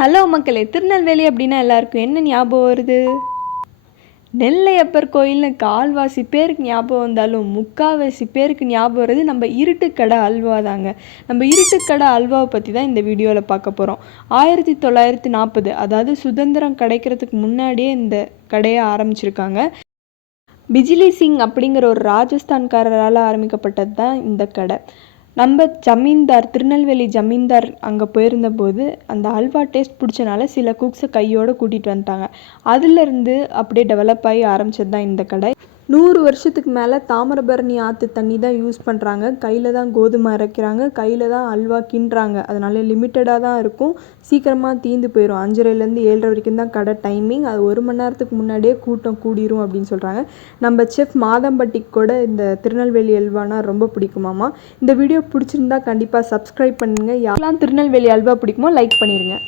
Hello மக்களே, திருநெல்வேலி அப்படின்னா எல்லாருக்கும் என்ன ஞாபகம் வருது? நெல்லையப்பர் கோயில்னு கால்வாசி பேருக்கு ஞாபகம் வந்தாலும் முக்கால்வாசி பேருக்கு ஞாபகம் வருது நம்ம இருட்டுக்கடை அல்வா தாங்க. நம்ம இருட்டுக்கடை அல்வாவை பற்றி தான் இந்த வீடியோவில் பார்க்க போகிறோம். 1940, அதாவது சுதந்திரம் கிடைக்கிறதுக்கு முன்னாடியே இந்த கடையை ஆரம்பிச்சிருக்காங்க. பிஜிலி சிங் அப்படிங்கிற ஒரு ராஜஸ்தான்காரரால் ஆரம்பிக்கப்பட்டது தான் இந்த கடை. நம்ம ஜமீன்தார், திருநெல்வேலி ஜமீன்தார் அங்கே போயிருந்தபோது அந்த அல்வா டேஸ்ட் பிடிச்சனால சில குக்ஸை கையோடு கூட்டிகிட்டு வந்துட்டாங்க. அதுலேருந்து அப்படியே டெவலப் ஆகி ஆரம்பித்தது தான் இந்த கடை. 100 வருஷத்துக்கு மேலே தாமிரபரணி ஆற்று தண்ணி தான் யூஸ் பண்ணுறாங்க. கையில் தான் கோதுமை அரைக்கிறாங்க, கையில் தான் அல்வா கிண்டுறாங்க. அதனால லிமிட்டடாக தான் இருக்கும், சீக்கிரமாக தீர்ந்து போயிடும். 5:30லேருந்து 7:30 வரைக்கும் தான் கடை டைமிங். அது 1 மணி நேரத்துக்கு முன்னாடியே கூட்டம் கூடிரும் அப்படின்னு சொல்கிறாங்க. நம்ம செஃப் மாதம்பட்டிக்கு கூட இந்த திருநெல்வேலி அல்வானா ரொம்ப பிடிக்குமாமா. இந்த வீடியோ பிடிச்சிருந்தா கண்டிப்பாக சப்ஸ்கிரைப் பண்ணுங்கள். யாரெல்லாம் திருநெல்வேலி அல்வா பிடிக்குமோ லைக் பண்ணிடுங்க.